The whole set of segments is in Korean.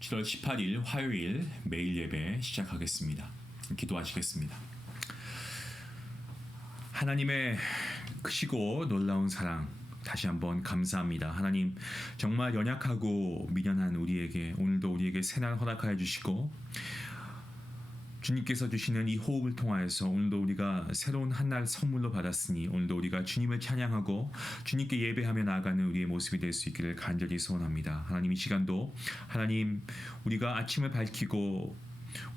7월 18일 화요일 매일 예배 시작하겠습니다. 기도하시겠습니다. 하나님의 크시고 놀라운 사랑 다시 한번 감사합니다. 하나님, 정말 연약하고 미련한 우리에게 오늘도 우리에게 새날 허락하여 주시고 주님께서 주시는 이 호흡을 통하여서 오늘도 우리가 새로운 한날 선물로 받았으니 오늘도 우리가 주님을 찬양하고 주님께 예배하며 나아가는 우리의 모습이 될 수 있기를 간절히 소원합니다. 하나님, 이 시간도 하나님, 우리가 아침을 밝히고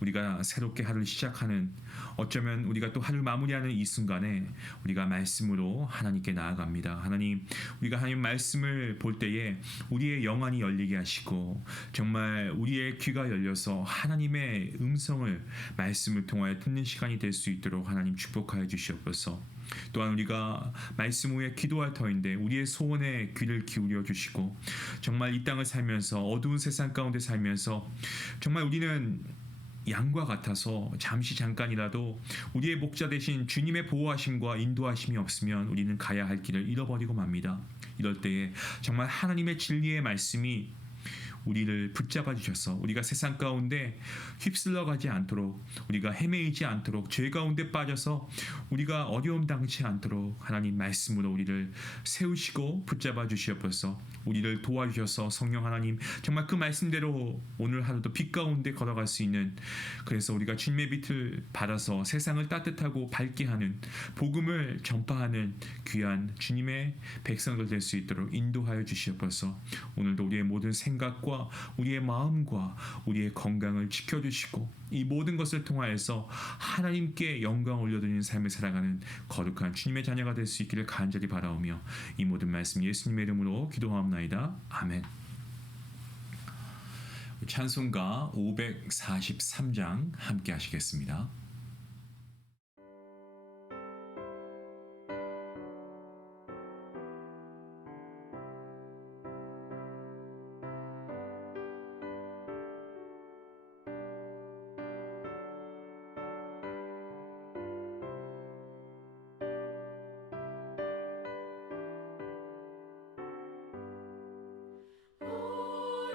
우리가 새롭게 하루를 시작하는, 어쩌면 우리가 또 하루를 마무리하는 이 순간에 우리가 말씀으로 하나님께 나아갑니다. 하나님, 우리가 하나님 말씀을 볼 때에 우리의 영안이 열리게 하시고 정말 우리의 귀가 열려서 하나님의 음성을 말씀을 통하여 듣는 시간이 될 수 있도록 하나님 축복하여 주시옵소서. 또한 우리가 말씀 후에 기도할 터인데 우리의 소원에 귀를 기울여 주시고 정말 이 땅을 살면서 어두운 세상 가운데 살면서 정말 우리는 양과 같아서 잠깐이라도 우리의 목자 되신 주님의 보호하심과 인도하심이 없으면 우리는 가야 할 길을 잃어버리고 맙니다. 이럴 때에 정말 하나님의 진리의 말씀이 우리를 붙잡아 주셔서 우리가 세상 가운데 휩쓸려 가지 않도록, 우리가 헤매이지 않도록, 죄 가운데 빠져서 우리가 어려움 당치 않도록 하나님 말씀으로 우리를 세우시고 붙잡아 주시옵소서. 우리를 도와주셔서 성령 하나님 정말 그 말씀대로 오늘 하루도 빛 가운데 걸어갈 수 있는, 그래서 우리가 주님의 빛을 받아서 세상을 따뜻하고 밝게 하는, 복음을 전파하는 귀한 주님의 백성들 될 수 있도록 인도하여 주시옵소서. 오늘도 우리의 모든 생각과 우리의 마음과 우리의 건강을 지켜주시고 이 모든 것을 통하여서 하나님께 영광 올려드리는 삶을 살아가는 거룩한 주님의 자녀가 될 수 있기를 간절히 바라오며 이 모든 말씀 예수님의 이름으로 기도하옵나이다. 아멘. 찬송가 543장 함께 하시겠습니다.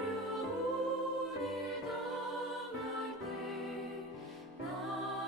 어려운 일 당할 때 나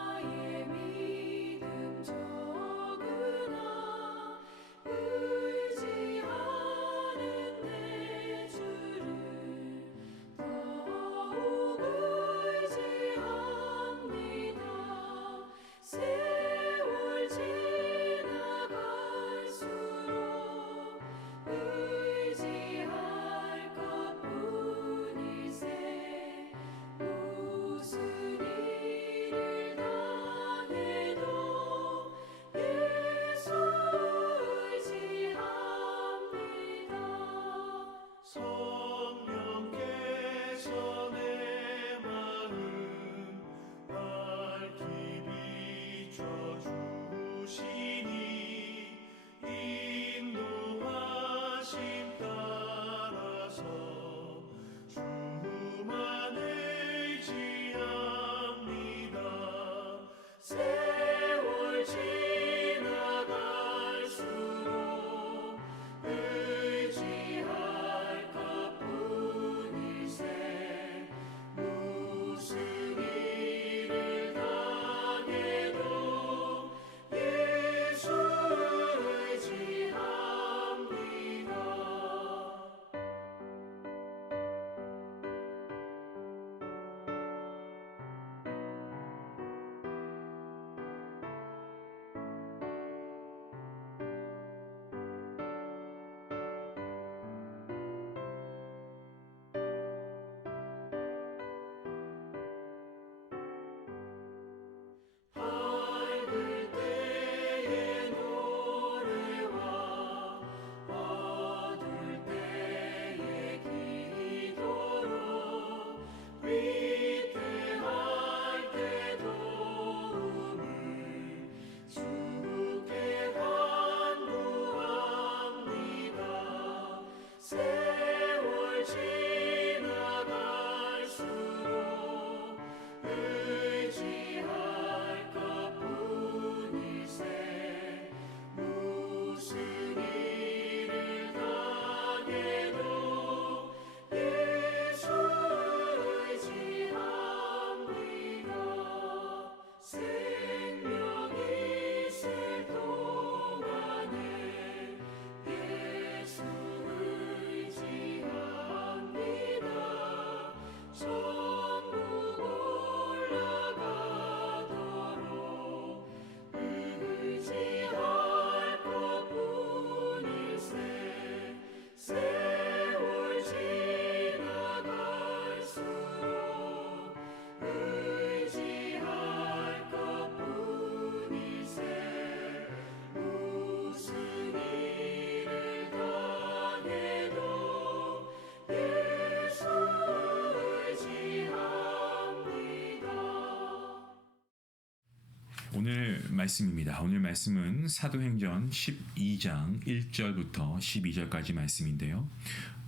오늘 말씀입니다. 오늘 말씀은 사도행전 12장 1절부터 12절까지 말씀인데요.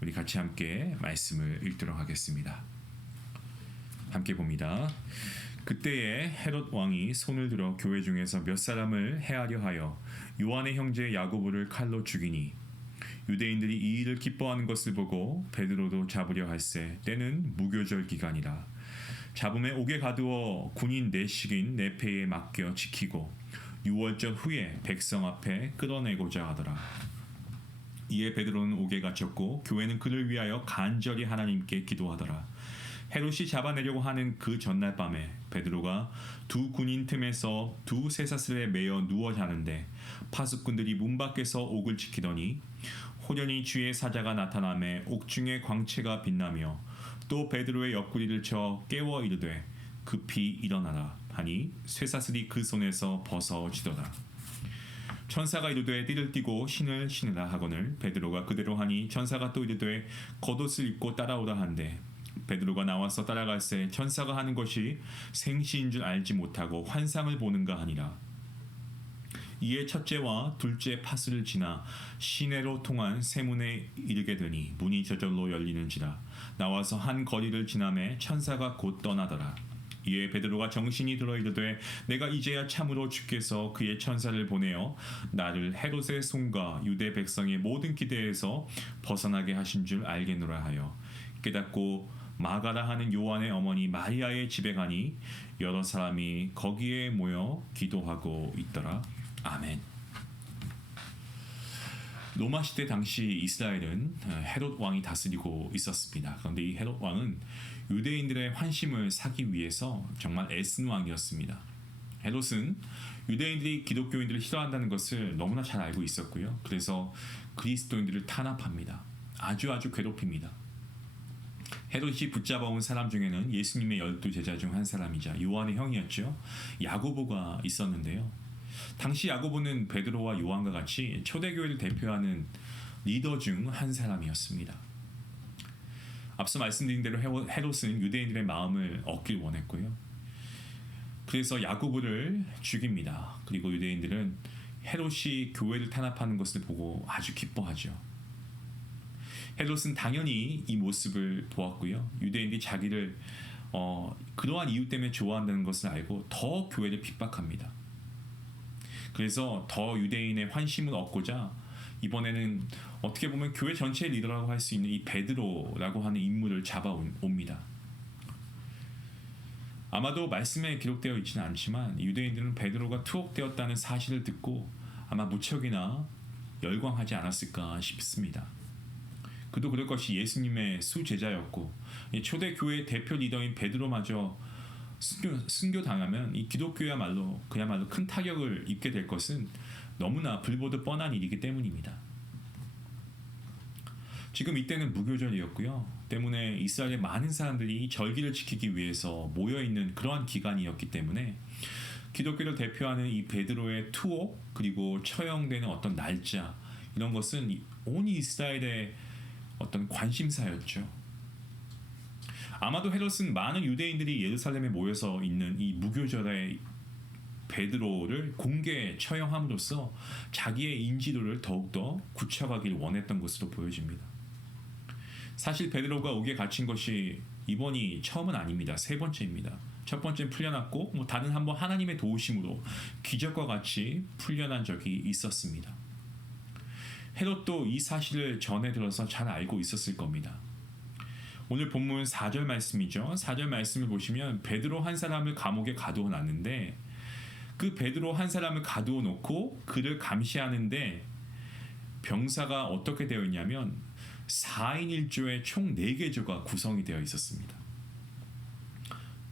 우리 같이 함께 말씀을 읽도록 하겠습니다. 함께 봅니다. 그때에 헤롯 왕이 손을 들어 교회 중에서 몇 사람을 해하려 하여 요한의 형제 야고보를 칼로 죽이니 유대인들이 이 일을 기뻐하는 것을 보고 베드로도 잡으려 할세 때는 무교절 기간이라. 잡음에 옥에 가두어 군인 내식인 네페에 맡겨 지키고 6월절 후에 백성 앞에 끌어내고자 하더라. 이에 베드로는 옥에 갇혔고 교회는 그를 위하여 간절히 하나님께 기도하더라. 헤롯이 잡아내려고 하는 그 전날 밤에 베드로가 두 군인 틈에서 두 쇠사슬에 매어 누워 자는데 파수꾼들이 문 밖에서 옥을 지키더니 호련히 주의 사자가 나타나매 옥중에 광채가 빛나며 또 베드로의 옆구리를 쳐 깨워 이르되 급히 일어나라 하니 쇠사슬이 그 손에서 벗어지더라. 천사가 이르되 띠를 띠고 신을 신으라 하거늘 베드로가 그대로 하니 천사가 또 이르되 겉옷을 입고 따라오라 한대 베드로가 나와서 따라갈새 천사가 하는 것이 생시인 줄 알지 못하고 환상을 보는가 하니라. 이에 첫째와 둘째 파수를 지나 시내로 통한 세문에 이르게 되니 문이 저절로 열리는지라. 나와서 한 거리를 지나매 천사가 곧 떠나더라. 이에 베드로가 정신이 들어 이르되 내가 이제야 참으로 주께서 그의 천사를 보내어 나를 헤롯의 손과 유대 백성의 모든 기대에서 벗어나게 하신 줄 알겠노라 하여 깨닫고 마가라 하는 요한의 어머니 마리아의 집에 가니 여러 사람이 거기에 모여 기도하고 있더라. 아멘. 로마 시대 당시 이스라엘은 헤롯 왕이 다스리고 있었습니다. 그런데 이 헤롯 왕은 유대인들의 환심을 사기 위해서 정말 애쓴 왕이었습니다. 헤롯은 유대인들이 기독교인들을 싫어한다는 것을 너무나 잘 알고 있었고요. 그래서 그리스도인들을 탄압합니다. 아주 괴롭힙니다. 헤롯이 붙잡아온 사람 중에는 예수님의 12제자 중 한 사람이자 요한의 형이었죠. 야고보가 있었는데요. 당시 야고보는 베드로와 요한과 같이 초대교회를 대표하는 리더 중 한 사람이었습니다. 앞서 말씀드린 대로 헤롯은 유대인들의 마음을 얻길 원했고요. 그래서 야고보를 죽입니다. 그리고 유대인들은 헤롯이 교회를 탄압하는 것을 보고 아주 기뻐하죠. 헤롯은 당연히 이 모습을 보았고요. 유대인들이 자기를 그러한 이유 때문에 좋아한다는 것을 알고 더 교회를 핍박합니다. 그래서 더 유대인의 환심을 얻고자 이번에는 어떻게 보면 교회 전체의 리더라고 할 수 있는 이 베드로라고 하는 인물을 잡아옵니다. 아마도 말씀에 기록되어 있지는 않지만 유대인들은 베드로가 투옥되었다는 사실을 듣고 아마 무척이나 열광하지 않았을까 싶습니다. 그도 그럴 것이 예수님의 수제자였고 초대교회 대표 리더인 베드로마저 순교당하면 이 기독교야말로 그야말로 큰 타격을 입게 될 것은 너무나 불보듯 뻔한 일이기 때문입니다. 지금 이때는 무교절이었고요. 때문에 이스라엘의 많은 사람들이 이 절기를 지키기 위해서 모여있는 그러한 기간이었기 때문에 기독교를 대표하는 이 베드로의 투옥 그리고 처형되는 어떤 날짜 이런 것은 온 이스라엘의 어떤 관심사였죠. 아마도 헤롯은 많은 유대인들이 예루살렘에 모여서 있는 이 무교절의 베드로를 공개 처형함으로써 자기의 인지도를 더욱더 굳혀가길 원했던 것으로 보여집니다. 사실 베드로가 옥에 갇힌 것이 이번이 처음은 아닙니다. 세 번째입니다. 첫 번째는 풀려났고 다른 한 번 하나님의 도우심으로 기적과 같이 풀려난 적이 있었습니다. 헤롯도 이 사실을 전해 들어서 잘 알고 있었을 겁니다. 오늘 본문 4절 말씀이죠. 4절 말씀을 보시면 베드로 한 사람을 감옥에 가두어 놨는데 그 베드로 한 사람을 가두어 놓고 그를 감시하는데 병사가 어떻게 되어 있냐면 4인 1조의 총 4개 조가 구성이 되어 있었습니다.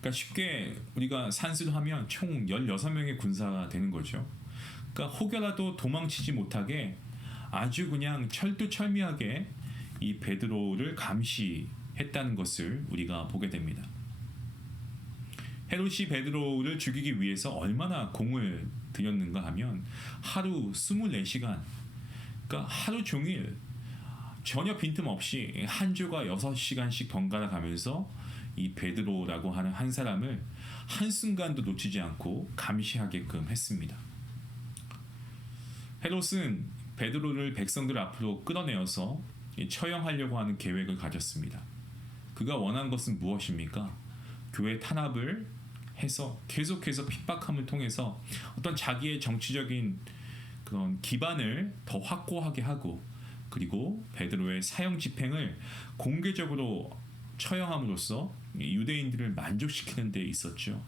그러니까 쉽게 우리가 산수를 하면 총 16명의 군사가 되는 거죠. 그러니까 혹여라도 도망치지 못하게 아주 그냥 철두철미하게 이 베드로를 감시했다는 것을 우리가 보게 됩니다. 헤롯이 베드로를 죽이기 위해서 얼마나 공을 들였는가 하면 하루 24시간, 그러니까 하루 종일 전혀 빈틈없이 한 조가 6시간씩 번갈아 가면서 이 베드로라고 하는 한 사람을 한순간도 놓치지 않고 감시하게끔 했습니다. 헤롯은 베드로를 백성들 앞으로 끌어내어서 처형하려고 하는 계획을 가졌습니다. 그가 원한 것은 무엇입니까? 교회 탄압을 해서 계속해서 핍박함을 통해서 어떤 자기의 정치적인 그런 기반을 더 확고하게 하고, 그리고 베드로의 사형 집행을 공개적으로 처형함으로써 유대인들을 만족시키는 데 있었죠.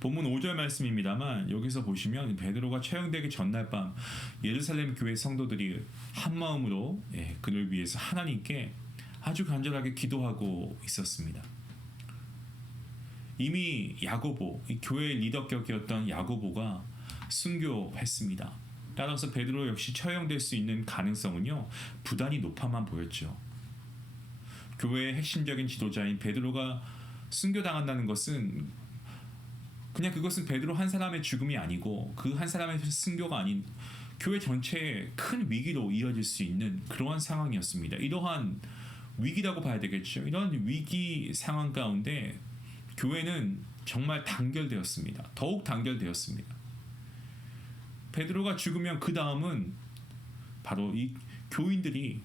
본문 5절 말씀입니다만, 여기서 보시면 베드로가 처형되기 전날 밤 예루살렘 교회 성도들이 한 마음으로 그를 위해서 하나님께 아주 간절하게 기도하고 있었습니다. 이미 야고보, 이 교회의 리더격이었던 야고보가 순교했습니다. 따라서 베드로 역시 처형될 수 있는 가능성은요, 부단히 높아만 보였죠. 교회의 핵심적인 지도자인 베드로가 순교당한다는 것은 그냥 그것은 베드로 한 사람의 죽음이 아니고 그 한 사람의 순교가 아닌 교회 전체의 큰 위기로 이어질 수 있는 그러한 상황이었습니다. 이러한 위기라고 봐야 되겠죠. 이런 위기 상황 가운데 교회는 정말 단결되었습니다. 더욱 단결되었습니다. 베드로가 죽으면 그 다음은 바로 이 교인들이,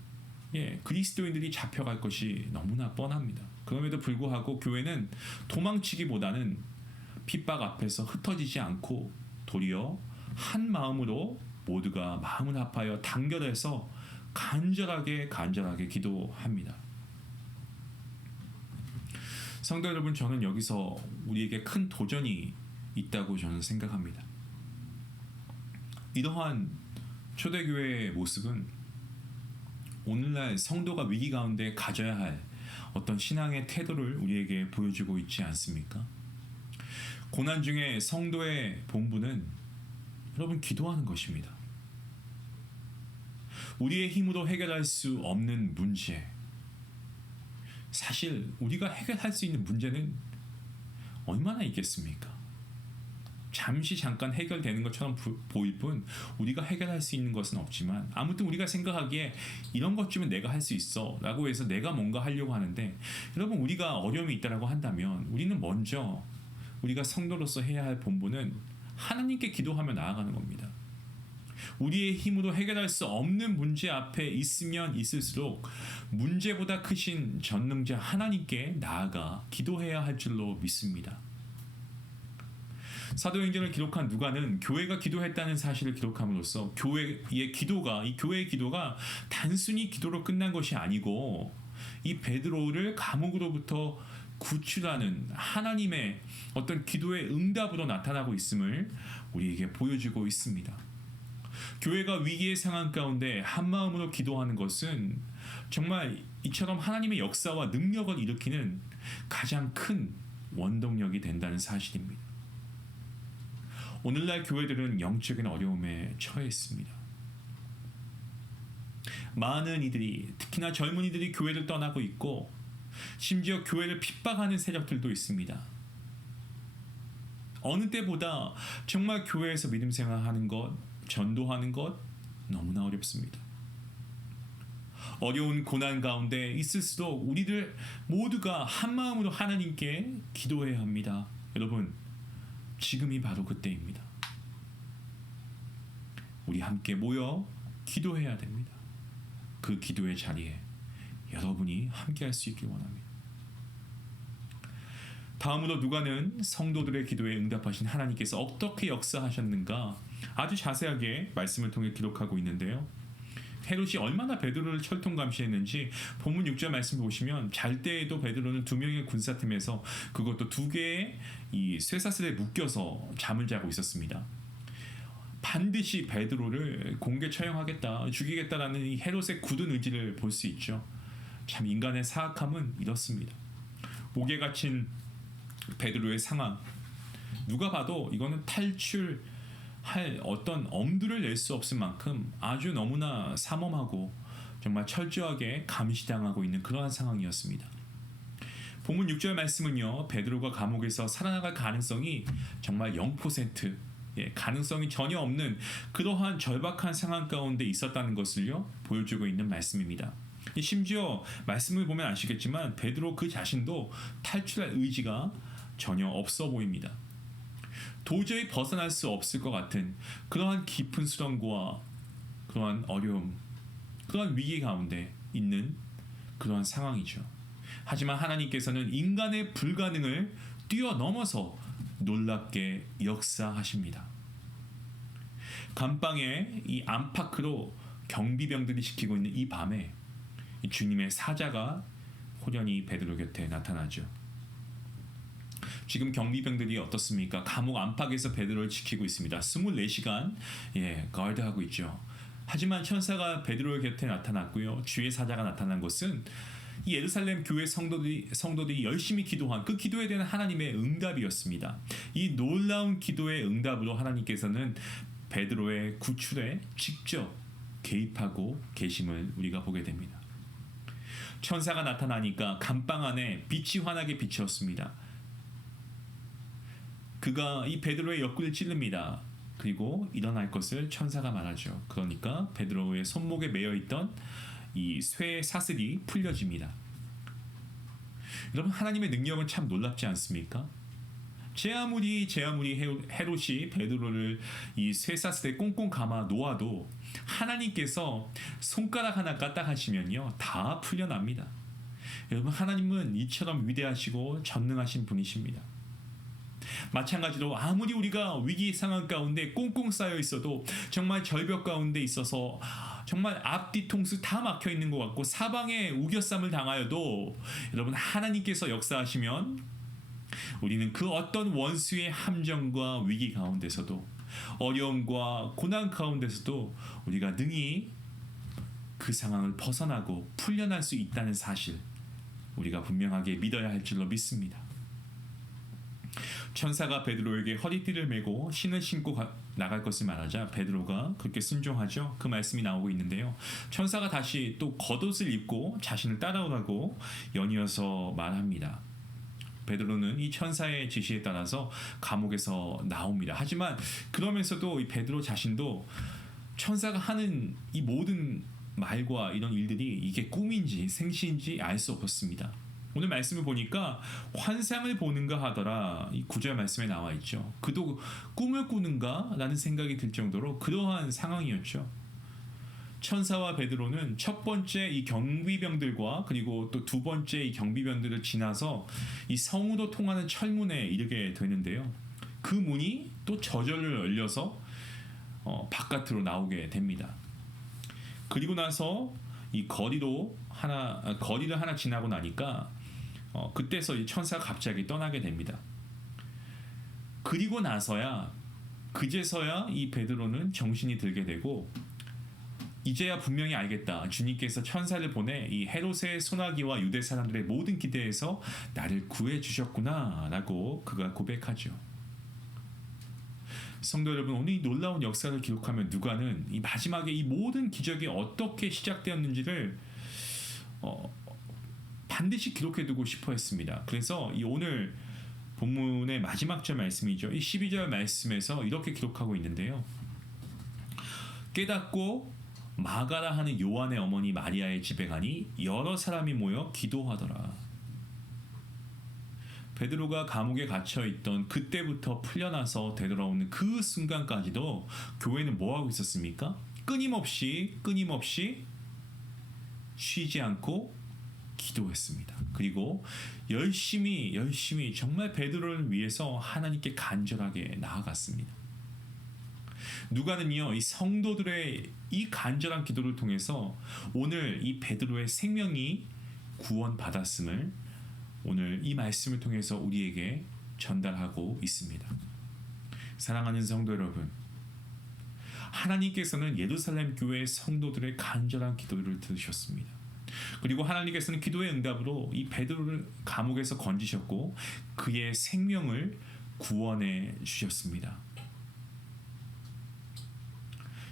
그리스도인들이 잡혀갈 것이 너무나 뻔합니다. 그럼에도 불구하고 교회는 도망치기보다는 핍박 앞에서 흩어지지 않고 도리어 한 마음으로 모두가 마음을 합하여 단결해서 간절하게 기도합니다. 성도 여러분, 저는 여기서 우리에게 큰 도전이 있다고 저는 생각합니다. 이러한 초대교회의 모습은 오늘날 성도가 위기 가운데 가져야 할 어떤 신앙의 태도를 우리에게 보여주고 있지 않습니까? 고난 중에 성도의 본분은 여러분 기도하는 것입니다. 우리의 힘으로 해결할 수 없는 문제, 사실 우리가 해결할 수 있는 문제는 얼마나 있겠습니까? 잠깐 해결되는 것처럼 보일 뿐 우리가 해결할 수 있는 것은 없지만, 아무튼 우리가 생각하기에 이런 것쯤은 내가 할 수 있어 라고 해서 내가 뭔가 하려고 하는데, 여러분 우리가 어려움이 있다고 한다면 우리는 먼저 우리가 성도로서 해야 할 본분은 하나님께 기도하며 나아가는 겁니다. 우리의 힘으로 해결할 수 없는 문제 앞에 있으면 있을수록 문제보다 크신 전능자 하나님께 나아가 기도해야 할 줄로 믿습니다. 사도행전을 기록한 누가는 교회가 기도했다는 사실을 기록함으로써 교회의 기도가 단순히 기도로 끝난 것이 아니고 이 베드로를 감옥으로부터 구출하는 하나님의 어떤 기도의 응답으로 나타나고 있음을 우리에게 보여주고 있습니다. 교회가 위기의 상황 가운데 한마음으로 기도하는 것은 정말 이처럼 하나님의 역사와 능력을 일으키는 가장 큰 원동력이 된다는 사실입니다. 오늘날 교회들은 영적인 어려움에 처해 있습니다. 많은 이들이, 특히나 젊은이들이 교회를 떠나고 있고 심지어 교회를 핍박하는 세력들도 있습니다. 어느 때보다 정말 교회에서 믿음 생활하는 것, 전도하는 것 너무나 어렵습니다. 어려운 고난 가운데 있을수록 우리들 모두가 한마음으로 하나님께 기도해야 합니다. 여러분, 지금이 바로 그때입니다. 우리 함께 모여 기도해야 됩니다. 그 기도의 자리에 여러분이 함께 할 수 있길 원합니다. 다음으로 누가는 성도들의 기도에 응답하신 하나님께서 어떻게 역사하셨는가 아주 자세하게 말씀을 통해 기록하고 있는데요. 헤롯이 얼마나 베드로를 철통감시했는지 본문 6절 말씀 보시면, 잘 때에도 베드로는 2명의 군사팀에서, 그것도 2개의 이 쇠사슬에 묶여서 잠을 자고 있었습니다. 반드시 베드로를 공개 처형하겠다, 죽이겠다라는 이 헤롯의 굳은 의지를 볼 수 있죠. 참 인간의 사악함은 이렇습니다. 옥에 갇힌 베드로의 상황, 누가 봐도 이거는 탈출할 어떤 엄두를 낼 수 없을 만큼 아주 너무나 삼엄하고 정말 철저하게 감시당하고 있는 그러한 상황이었습니다. 본문 6절 말씀은요, 베드로가 감옥에서 살아나갈 가능성이 정말 0%, 가능성이 전혀 없는 그러한 절박한 상황 가운데 있었다는 것을요 보여주고 있는 말씀입니다. 심지어 말씀을 보면 아시겠지만 베드로 그 자신도 탈출할 의지가 전혀 없어 보입니다. 도저히 벗어날 수 없을 것 같은 그러한 깊은 수렁과 그러한 어려움, 그러한 위기 가운데 있는 그러한 상황이죠. 하지만 하나님께서는 인간의 불가능을 뛰어넘어서 놀랍게 역사하십니다. 감방에 이 안팎으로 경비병들이 지키고 있는 이 밤에 주님의 사자가 호련히 베드로 곁에 나타나죠. 지금 경비병들이 어떻습니까? 감옥 안팎에서 베드로를 지키고 있습니다. 24시간 가드하고 있죠. 하지만 천사가 베드로의 곁에 나타났고요. 주의 사자가 나타난 곳은 이 예루살렘 교회 성도들이 열심히 기도한 그 기도에 대한 하나님의 응답이었습니다. 이 놀라운 기도의 응답으로 하나님께서는 베드로의 구출에 직접 개입하고 계심을 우리가 보게 됩니다. 천사가 나타나니까 감방 안에 빛이 환하게 비추었습니다. 그가 이 베드로의 옆구리를 찌릅니다. 그리고 일어날 것을 천사가 말하죠. 그러니까 베드로의 손목에 매여 있던 이 쇠 사슬이 풀려집니다. 여러분, 하나님의 능력은 참 놀랍지 않습니까? 제 아무리 헤롯이 베드로를 이 쇠사슬에 꽁꽁 감아 놓아도 하나님께서 손가락 하나 까딱하시면요 다 풀려납니다. 여러분, 하나님은 이처럼 위대하시고 전능하신 분이십니다. 마찬가지로 아무리 우리가 위기 상황 가운데 꽁꽁 쌓여 있어도, 정말 절벽 가운데 있어서 정말 앞뒤통수 다 막혀 있는 것 같고 사방에 우겨쌈을 당하여도, 여러분, 하나님께서 역사하시면 우리는 그 어떤 원수의 함정과 위기 가운데서도, 어려움과 고난 가운데서도 우리가 능히 그 상황을 벗어나고 풀려날 수 있다는 사실, 우리가 분명하게 믿어야 할 줄로 믿습니다. 천사가 베드로에게 허리띠를 메고 신을 신고 나갈 것을 말하자 베드로가 그렇게 순종하죠. 그 말씀이 나오고 있는데요. 천사가 다시 또 겉옷을 입고 자신을 따라오라고 연이어서 말합니다. 베드로는 이 천사의 지시에 따라서 감옥에서 나옵니다. 하지만 그러면서도 이 베드로 자신도 천사가 하는 이 모든 말과 이런 일들이 이게 꿈인지 생시인지 알 수 없었습니다. 오늘 말씀을 보니까 환상을 보는가 하더라, 이 9절 말씀에 나와 있죠. 그도 꿈을 꾸는가 라는 생각이 들 정도로 그러한 상황이었죠. 천사와 베드로는 첫 번째 이 경비병들과 그리고 또 두 번째 이 경비병들을 지나서 이 성으로 통하는 철문에 이르게 되는데요. 그 문이 또 저절로 열려서 바깥으로 나오게 됩니다. 그리고 나서 이 거리를 하나 지나고 나니까 그때서 이 천사가 갑자기 떠나게 됩니다. 그리고 나서야 그제서야 이 베드로는 정신이 들게 되고, 이제야 분명히 알겠다. 주님께서 천사를 보내 이 헤롯의 소나기와 유대 사람들의 모든 기대에서 나를 구해 주셨구나라고 그가 고백하죠. 성도 여러분, 오늘 이 놀라운 역사를 기록하며 누가는 이 마지막에 이 모든 기적이 어떻게 시작되었는지를 반드시 기록해두고 싶어 했습니다. 그래서 이 오늘 본문의 마지막 절 말씀이죠. 이 12절 말씀에서 이렇게 기록하고 있는데요. 깨닫고 마가라 하는 요한의 어머니 마리아의 집에 가니 여러 사람이 모여 기도하더라. 베드로가 감옥에 갇혀있던 그때부터 풀려나서 되돌아오는 그 순간까지도 교회는 뭐하고 있었습니까? 끊임없이 쉬지 않고 기도했습니다. 그리고 열심히 정말 베드로를 위해서 하나님께 간절하게 나아갔습니다. 누가는요, 이 성도들의 이 간절한 기도를 통해서 오늘 이 베드로의 생명이 구원받았음을 오늘 이 말씀을 통해서 우리에게 전달하고 있습니다. 사랑하는 성도 여러분, 하나님께서는 예루살렘 교회의 성도들의 간절한 기도를 들으셨습니다. 그리고 하나님께서는 기도의 응답으로 이 베드로를 감옥에서 건지셨고 그의 생명을 구원해 주셨습니다.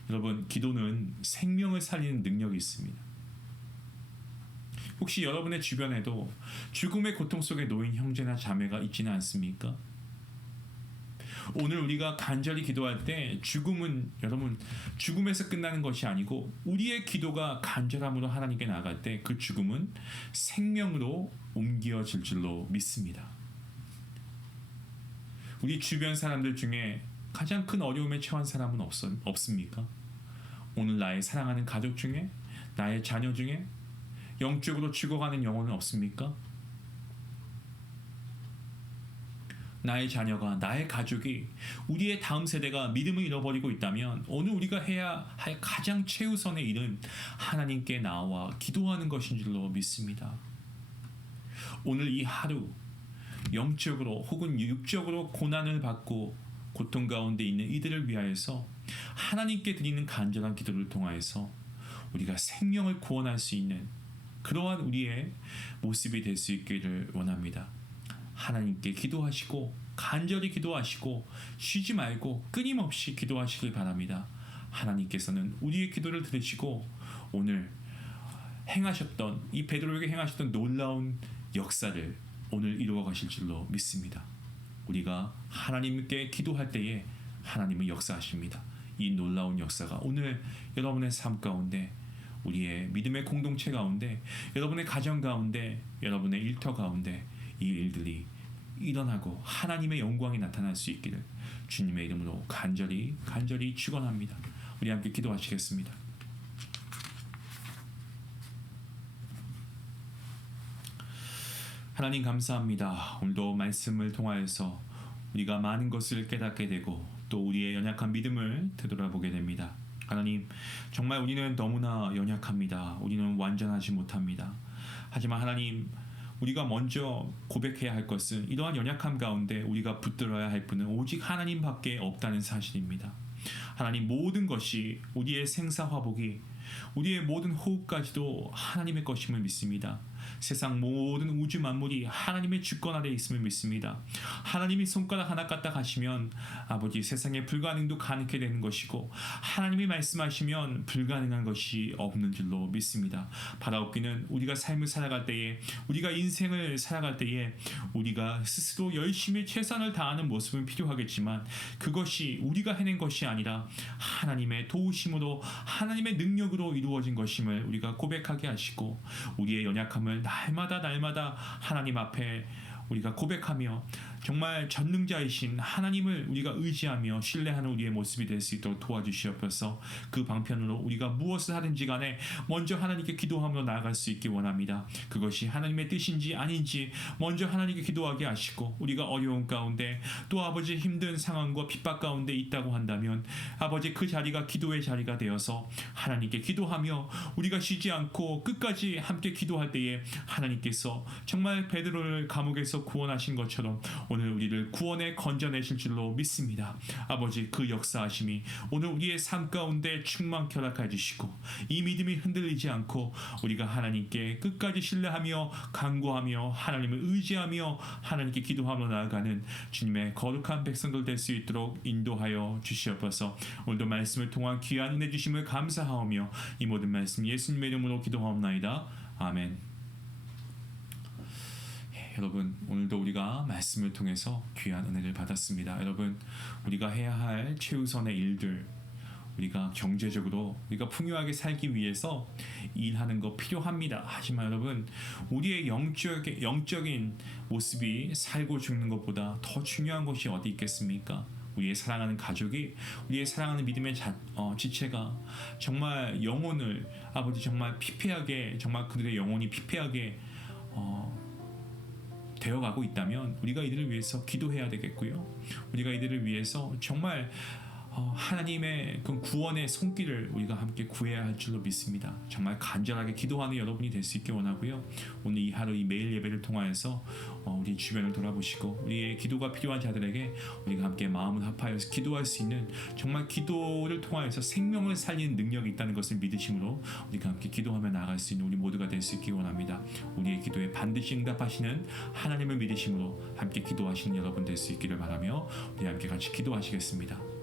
여러분, 기도는 생명을 살리는 능력이 있습니다. 혹시 여러분의 주변에도 죽음의 고통 속에 놓인 형제나 자매가 있지는 않습니까? 오늘 우리가 간절히 기도할 때 죽음은, 여러분, 죽음에서 끝나는 것이 아니고 우리의 기도가 간절함으로 하나님께 나아갈 때 그 죽음은 생명으로 옮겨질 줄로 믿습니다. 우리 주변 사람들 중에 가장 큰 어려움에 처한 사람은 없습니까? 오늘 나의 사랑하는 가족 중에, 나의 자녀 중에 영적으로 죽어가는 영혼은 없습니까? 나의 자녀가, 나의 가족이, 우리의 다음 세대가 믿음을 잃어버리고 있다면 오늘 우리가 해야 할 가장 최우선의 일은 하나님께 나와 기도하는 것인 줄로 믿습니다. 오늘 이 하루 영적으로 혹은 육적으로 고난을 받고 고통 가운데 있는 이들을 위하여서 하나님께 드리는 간절한 기도를 통하여서 우리가 생명을 구원할 수 있는 그러한 우리의 모습이 될 수 있기를 원합니다. 하나님께 기도하시고 간절히 기도하시고 쉬지 말고 끊임없이 기도하시길 바랍니다. 하나님께서는 우리의 기도를 들으시고 오늘 행하셨던 이 베드로에게 행하셨던 놀라운 역사를 오늘 이루어 가실 줄로 믿습니다. 우리가 하나님께 기도할 때에 하나님은 역사하십니다. 이 놀라운 역사가 오늘 여러분의 삶 가운데, 우리의 믿음의 공동체 가운데, 여러분의 가정 가운데, 여러분의 일터 가운데 이 일들이 일어나고 하나님의 영광이 나타날 수 있기를 주님의 이름으로 간절히 축원합니다. 우리 함께 기도하시겠습니다. 하나님 감사합니다. 오늘도 말씀을 통하여서 우리가 많은 것을 깨닫게 되고 또 우리의 연약한 믿음을 되돌아보게 됩니다. 하나님, 정말 우리는 너무나 연약합니다. 우리는 완전하지 못합니다. 하지만 하나님, 우리가 먼저 고백해야 할 것은 이러한 연약함 가운데 우리가 붙들어야 할 분은 오직 하나님밖에 없다는 사실입니다. 하나님, 모든 것이, 우리의 생사화복이, 우리의 모든 호흡까지도 하나님의 것임을 믿습니다. 세상 모든 우주 만물이 하나님의 주권 아래 있음을 믿습니다. 하나님이 손가락 하나 까딱 하시면 아버지 세상에 불가능도 가능하게 되는 것이고 하나님이 말씀하시면 불가능한 것이 없는 줄로 믿습니다. 바라옵기는 우리가 삶을 살아갈 때에, 우리가 인생을 살아갈 때에 우리가 스스로 열심히 최선을 다하는 모습은 필요하겠지만 그것이 우리가 해낸 것이 아니라 하나님의 도우심으로, 하나님의 능력으로 이루어진 것임을 우리가 고백하게 하시고 우리의 연약함을 날마다 하나님 앞에 우리가 고백하며 정말 전능자이신 하나님을 우리가 의지하며 신뢰하는 우리의 모습이 될 수 있도록 도와주시옵소서. 그 방편으로 우리가 무엇을 하든지 간에 먼저 하나님께 기도하며 나아갈 수 있기 원합니다. 그것이 하나님의 뜻인지 아닌지 먼저 하나님께 기도하게 하시고, 우리가 어려운 가운데 또 아버지 힘든 상황과 핍박 가운데 있다고 한다면 아버지 그 자리가 기도의 자리가 되어서 하나님께 기도하며 우리가 쉬지 않고 끝까지 함께 기도할 때에 하나님께서 정말 베드로를 감옥에서 구원하신 것처럼 오늘 우리를 구원에 건져내실 줄로 믿습니다. 아버지, 그 역사하심이 오늘 우리의 삶 가운데 충만케 허락해 주시고 이 믿음이 흔들리지 않고 우리가 하나님께 끝까지 신뢰하며 간구하며 하나님을 의지하며 하나님께 기도하며 나아가는 주님의 거룩한 백성들 될 수 있도록 인도하여 주시옵소서. 오늘도 말씀을 통한 귀한 은혜 주심을 감사하오며 이 모든 말씀 예수님의 이름으로 기도하옵나이다. 아멘. 여러분, 오늘도 우리가 말씀을 통해서 귀한 은혜를 받았습니다. 여러분, 우리가 해야 할 최우선의 일들, 우리가 경제적으로 우리가 풍요하게 살기 위해서 일하는 거 필요합니다. 하지만 여러분, 우리의 영적인 모습이 살고 죽는 것보다 더 중요한 것이 어디 있겠습니까? 우리의 사랑하는 가족이, 우리의 사랑하는 믿음의 지체가 정말 영혼을, 아버지 정말 피폐하게, 정말 그들의 영혼이 피폐하게 되어가고 있다면 우리가 이들을 위해서 기도해야 되겠고요. 우리가 이들을 위해서 정말 하나님의 그 구원의 손길을 우리가 함께 구해야 할 줄로 믿습니다. 정말 간절하게 기도하는 여러분이 될 수 있게 원하고요. 오늘 이 하루 이 매일 예배를 통하여서 우리 주변을 돌아보시고 우리의 기도가 필요한 자들에게 우리가 함께 마음을 합하여서 기도할 수 있는, 정말 기도를 통하여서 생명을 살리는 능력이 있다는 것을 믿으심으로 우리가 함께 기도하며 나아갈 수 있는 우리 모두가 될 수 있기 원합니다. 우리의 기도에 반드시 응답하시는 하나님을 믿으심으로 함께 기도하시는 여러분 될 수 있기를 바라며 우리 함께 같이 기도하시겠습니다.